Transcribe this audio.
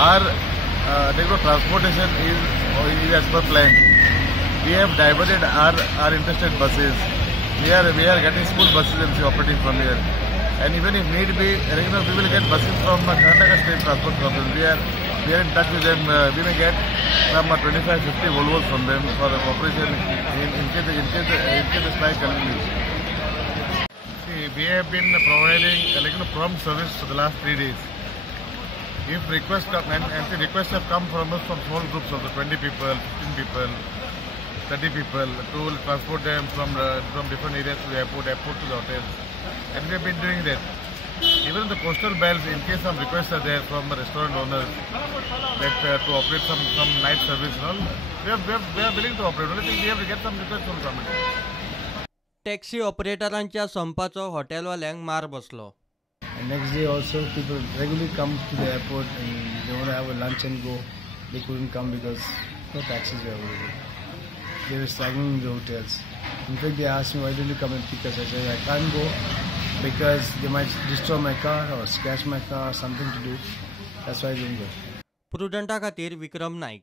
our transportation is as per plan. We have diverted our interested buses. We are getting school buses operating from here. And even if need be, we will get buses from Karnataka State Transport Corporation. We are in touch with them. We may get some 25-50 Volvos from them for operation in case the strike continues. See, we have been providing prompt service for the last 3 days. If requests come, and the requests have come from us from small groups of 20 people, 15 people, 30 people to transport them from different areas to the airport to the hotels. And we have been doing that. Even the coastal belts, in case some requests are there from restaurant owners that to operate some night service and all, we are willing to operate. Only thing we have to get some requests from government. Taxi ऑपरेटरांच्या संपाचो हॉटेलवाल्यांक मार बसलो. And next day also people regularly come to the airport and they want to have a lunch and go. They couldn't come because no taxis were available. They were staggering in the hotels. In fact, they asked me, why don't you come and pick us? I said, I can't go because they might destroy my car or scratch my car or something to do. That's why I didn't go. प्रुडंटा खातीर विक्रम नाईक.